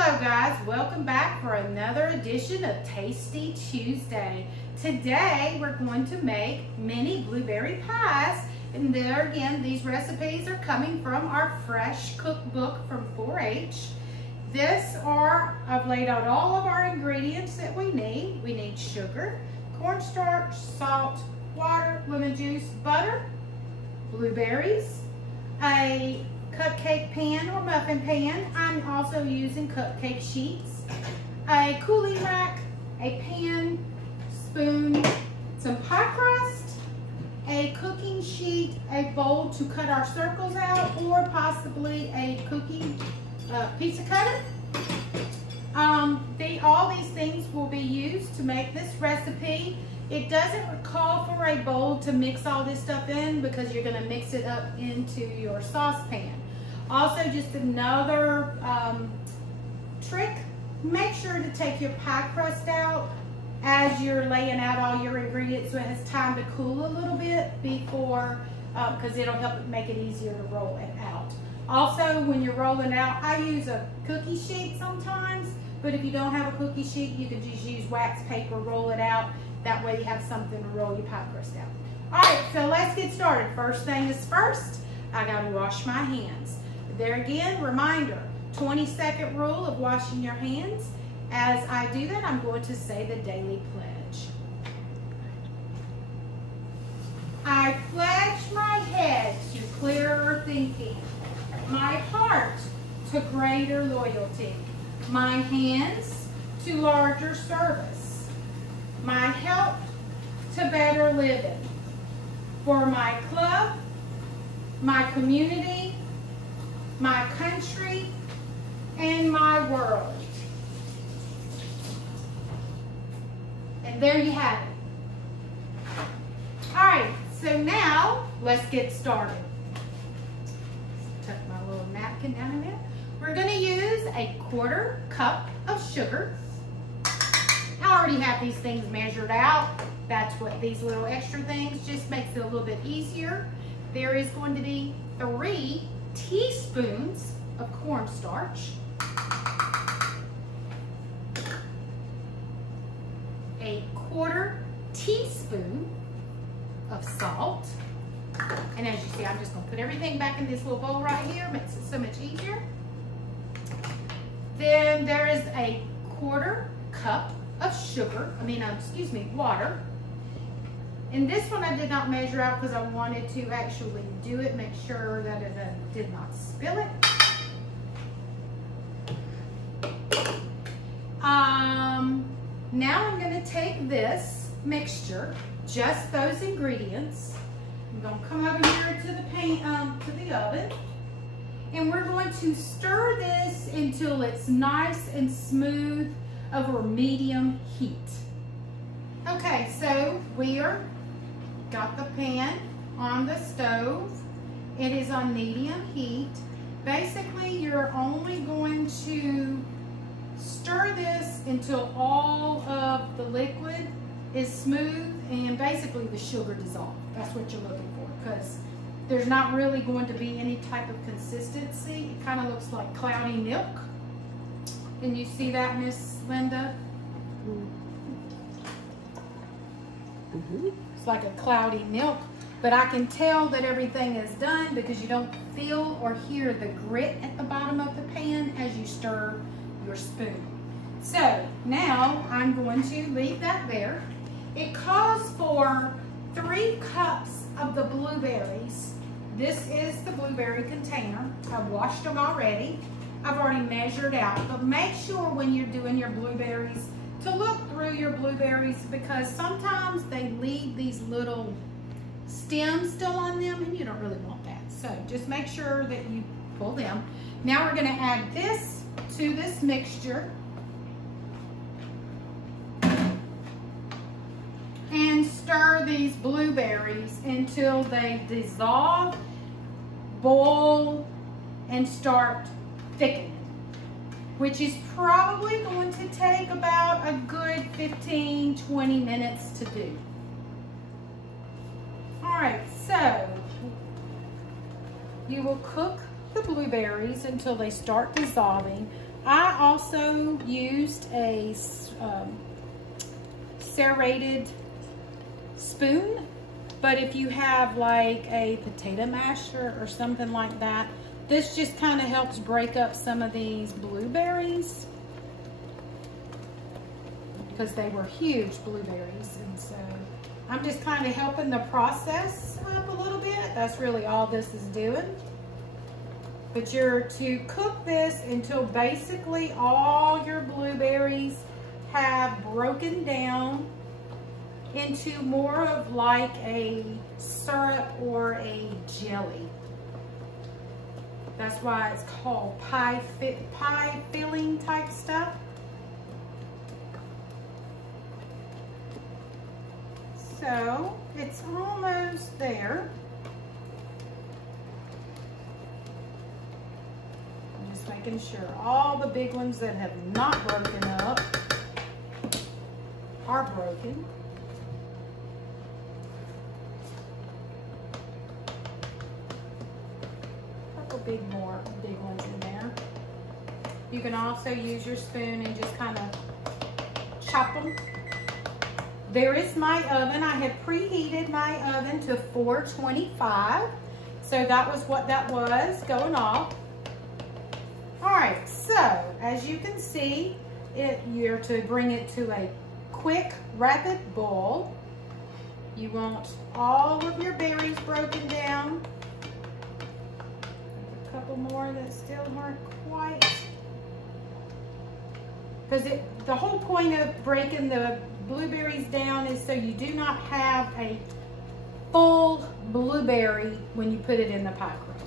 Hello guys, welcome back for another edition of Tasty Tuesday. Today we're going to make mini blueberry pies, and there again these recipes are coming from our fresh cookbook from 4-H. I've laid out all of our ingredients that we need. We need sugar, cornstarch, salt, water, lemon juice, butter, blueberries, a cupcake pan or muffin pan. I'm also using cupcake sheets, a cooling rack, a pan, spoon, some pie crust, a cooking sheet, a bowl to cut our circles out, or possibly a cooking pizza cutter. All these things will be used to make this recipe. It doesn't call for a bowl to mix all this stuff in because you're going to mix it up into your saucepan. Also, just another trick, make sure to take your pie crust out as you're laying out all your ingredients so it has time to cool a little bit before, because it'll help make it easier to roll it out. Also, when you're rolling out, I use a cookie sheet sometimes, but if you don't have a cookie sheet, you can just use wax paper, roll it out. That way you have something to roll your pie crust out. All right, so let's get started. First thing is first, I gotta wash my hands. There again, reminder, 20-second rule of washing your hands. As I do that, I'm going to say the daily pledge. I pledge my head to clearer thinking, my heart to greater loyalty, my hands to larger service, my health to better living, for my club, my community, my country, and my world. And there you have it. All right, so now let's get started. Tuck my little napkin down in there. We're gonna use a 1/4 cup of sugar. I already have these things measured out. That's what these little extra things just makes it a little bit easier. There is going to be 3 teaspoons of cornstarch, a 1/4 teaspoon of salt, and as you see, I'm just going to put everything back in this little bowl right here, makes it so much easier. Then there is a 1/4 cup of water. And this one I did not measure out because I wanted to actually do it, make sure that it did not spill it. Now I'm going to take this mixture, just those ingredients. I'm going to come over here to the oven, and we're going to stir this until it's nice and smooth over medium heat. Okay, so got the pan on the stove. It is on medium heat. Basically, you're only going to stir this until all of the liquid is smooth and basically the sugar dissolved. That's what you're looking for, because there's not really going to be any type of consistency. It kind of looks like cloudy milk. Can you see that, Miss Linda? It's like a cloudy milk, but I can tell that everything is done because you don't feel or hear the grit at the bottom of the pan as you stir your spoon. So now I'm going to leave that there. It calls for 3 cups of the blueberries. This is the blueberry container. I've washed them already. I've already measured out, but make sure when you're doing your blueberries to look through your blueberries, because sometimes they leave these little stems still on them and you don't really want that. So just make sure that you pull them. Now we're going to add this to this mixture and stir these blueberries until they dissolve, boil, and start thickening, which is probably going to take about a good 15-20 minutes to do. All right, so you will cook the blueberries until they start dissolving I also used a serrated spoon, but if you have like a potato masher or something like that, this just kind of helps break up some of these blueberries, because they were huge blueberries, and so I'm just kind of helping the process up a little bit. That's really all this is doing. But you're to cook this until basically all your blueberries have broken down into more of like a syrup or a jelly. That's why it's called pie filling type stuff. So it's almost there. I'm just making sure all the big ones that have not broken up are broken. Big ones in there. You can also use your spoon and just kind of chop them. There is my oven. I have preheated my oven to 425. So that was what that was going off. All right, so as you can see, you're to bring it to a quick, rapid boil. You want all of your berries broken down. Couple more that still aren't quite, because the whole point of breaking the blueberries down is so you do not have a full blueberry when you put it in the pie crust.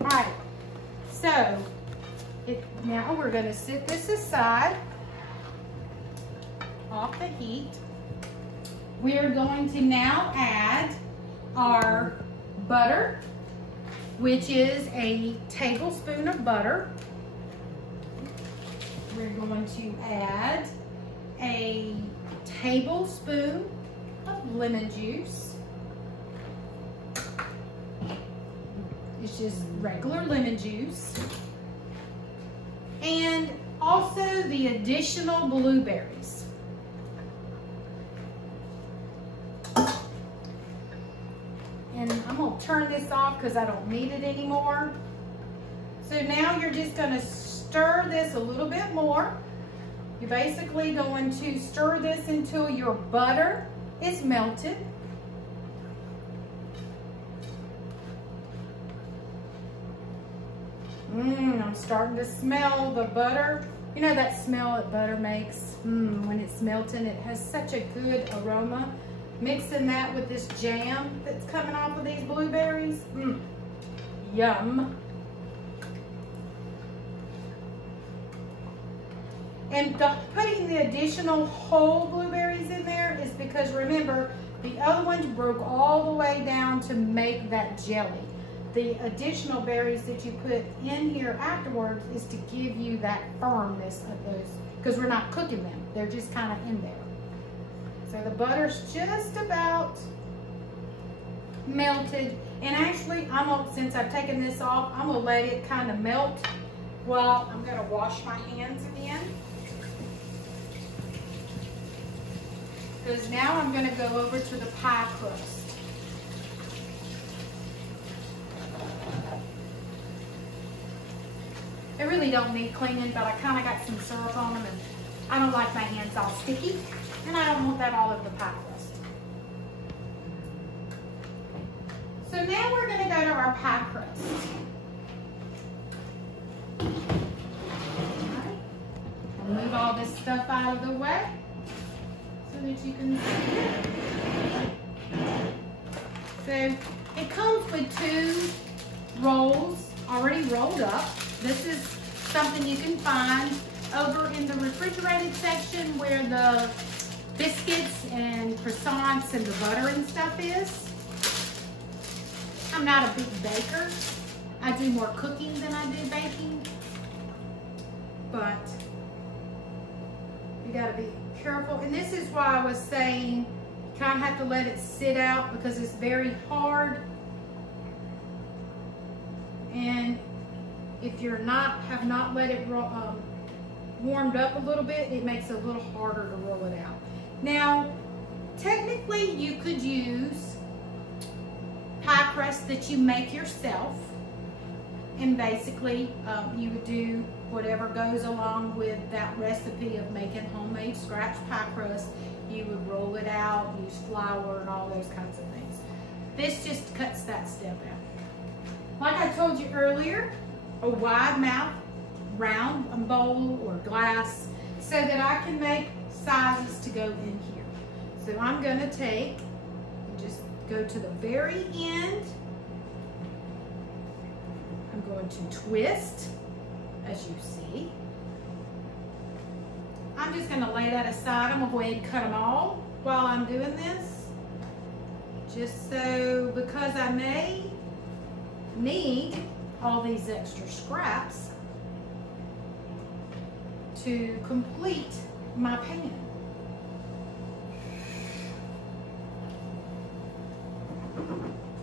All right, so now we're going to sit this aside off the heat. We are going to now add our butter, which is a tablespoon of butter. We're going to add a tablespoon of lemon juice. It's just regular lemon juice. And also the additional blueberries. And I'm gonna turn this off because I don't need it anymore. So now you're just gonna stir this a little bit more. You're basically going to stir this until your butter is melted. I'm starting to smell the butter. You know that smell that butter makes when it's melting? It has such a good aroma. Mixing that with this jam that's coming off of these blueberries, yum. And putting the additional whole blueberries in there is because, remember, the other ones broke all the way down to make that jelly. The additional berries that you put in here afterwards is to give you that firmness of those, because we're not cooking them. They're just kind of in there. So the butter's just about melted. And actually, since I've taken this off, I'm gonna let it kind of melt while I'm gonna wash my hands again. Because now I'm gonna go over to the pie crust. They really don't need cleaning, but I kind of got some syrup on them, and I don't like my hands all sticky. And I don't want that all over the pie crust. So now we're going to go to our pie crust. All right. I'll move all this stuff out of the way so that you can see it. So it comes with 2 rolls already rolled up. This is something you can find over in the refrigerated section where the biscuits and croissants and the butter and stuff is. I'm not a big baker. I do more cooking than I do baking. But you gotta be careful. And this is why I was saying you kind of have to let it sit out because it's very hard And if you're have not let it warmed up a little bit, it makes it a little harder to roll it out. Now, technically you could use pie crust that you make yourself, and basically you would do whatever goes along with that recipe of making homemade scratch pie crust. You would roll it out, use flour and all those kinds of things. This just cuts that step out. Like I told you earlier, a wide mouth round bowl or glass so that I can make sizes to go in here. So I'm going to take and just go to the very end. I'm going to twist, as you see. I'm just going to lay that aside. I'm going to go ahead and cut them all while I'm doing this. Just so, because I may need all these extra scraps to complete my pan.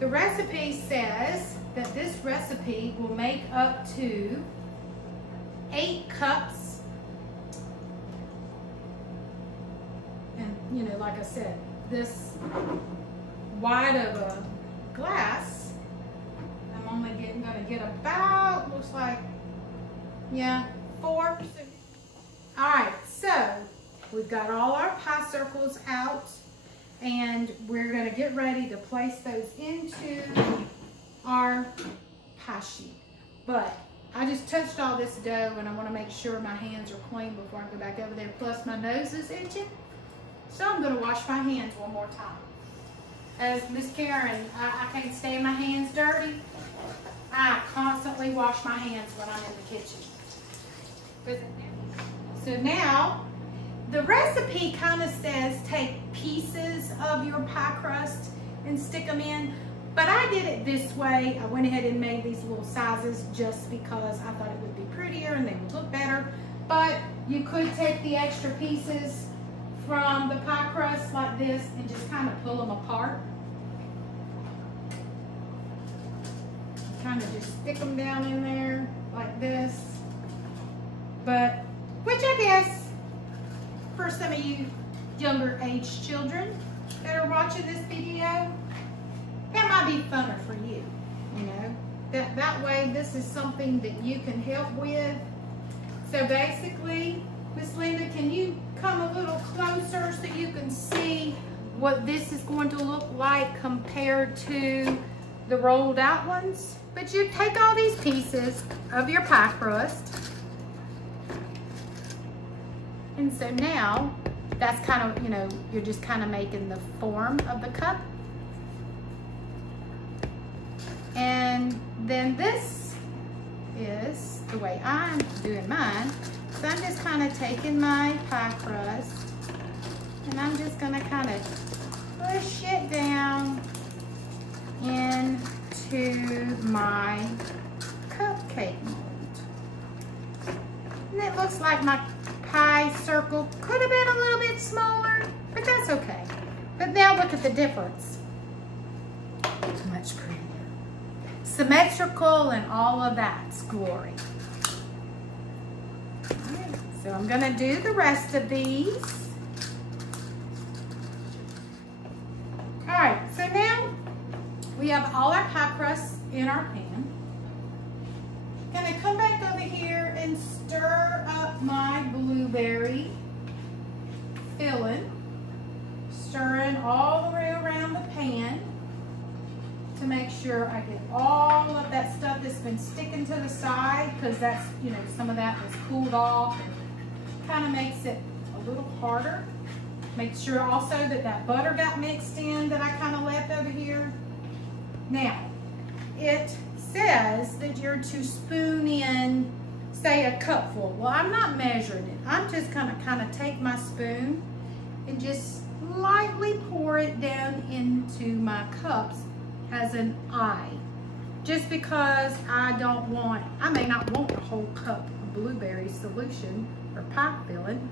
The recipe says that this recipe will make up to 8 cups. And you know, like I said, this wide of a glass, I'm only gonna get about, looks like, yeah, 4. All right, so we've got all our pie circles out, and we're gonna get ready to place those into our pie sheet. But I just touched all this dough, and I wanna make sure my hands are clean before I go back over there. Plus my nose is itching, so I'm gonna wash my hands one more time. As Miss Karen, I can't stand my hands dirty. I constantly wash my hands when I'm in the kitchen. So now, the recipe kind of says take pieces of your pie crust and stick them in, but I did it this way. I went ahead and made these little sizes just because I thought it would be prettier and they would look better. But you could take the extra pieces from the pie crust like this and just kind of pull them apart. Kind of just stick them down in there like this. But, which I guess for some of you younger age children that are watching this video, that might be funner for you, you know. That way this is something that you can help with. So basically, Miss Linda, can you come a little closer so you can see what this is going to look like compared to the rolled out ones? But you take all these pieces of your pie crust, and so now that's kind of, you know, you're just kind of making the form of the cup. And then this is the way I'm doing mine. So I'm just kind of taking my pie crust and I'm just going to kind of push it down into my cupcake mold. And it looks like my pie circle could have been a little bit smaller, but that's okay. But now look at the difference. It's much prettier. Symmetrical and all of that's glory. All right, so I'm gonna do the rest of these. All right, so now we have all our pie crusts in our pan. Gonna come back over here and stir up my blueberry filling. Stirring all the way around the pan to make sure I get all of that stuff that's been sticking to the side, because that's, you know, some of that was cooled off. Kind of makes it a little harder. Make sure also that that butter got mixed in that I kind of left over here. Now, it says that you're to spoon in, say, a cupful. Well, I'm not measuring it. I'm just gonna kind of take my spoon and just lightly pour it down into my cups as an eye. Just because I may not want a whole cup of blueberry solution or pie filling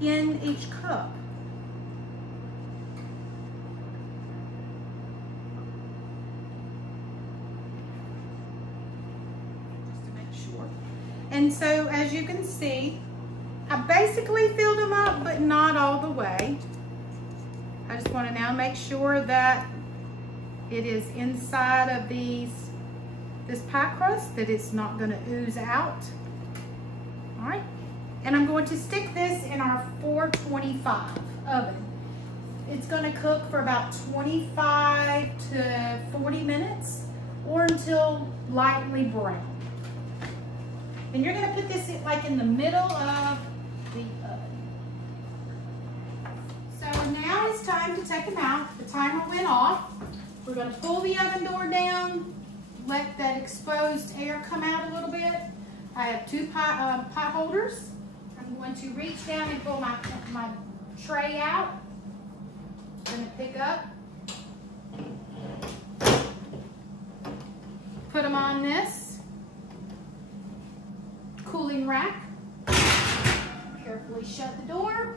in each cup. And so as you can see, I basically filled them up, but not all the way. I just want to now make sure that it is inside of this pie crust, that it's not going to ooze out. All right, and I'm going to stick this in our 425 oven. It's going to cook for about 25 to 40 minutes or until lightly brown. And you're going to put this in the middle of the oven. So now it's time to take them out. The timer went off. We're going to pull the oven door down, let that exposed air come out a little bit. I have two pie holders. I'm going to reach down and pull my tray out. I'm going to pick up, put them on this cooling rack, carefully shut the door,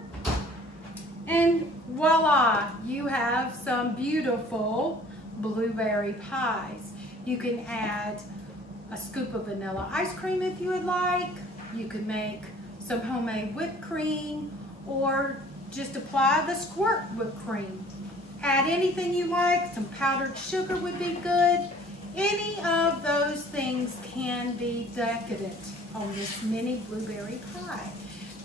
and voila, you have some beautiful blueberry pies. You can add a scoop of vanilla ice cream if you would like. You could make some homemade whipped cream, or just apply the squirt whipped cream. Add anything you like. Some powdered sugar would be good. Any of those things can be decadent on this mini blueberry pie.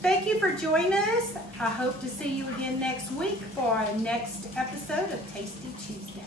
Thank you for joining us. I hope to see you again next week for our next episode of Tasty Tuesday.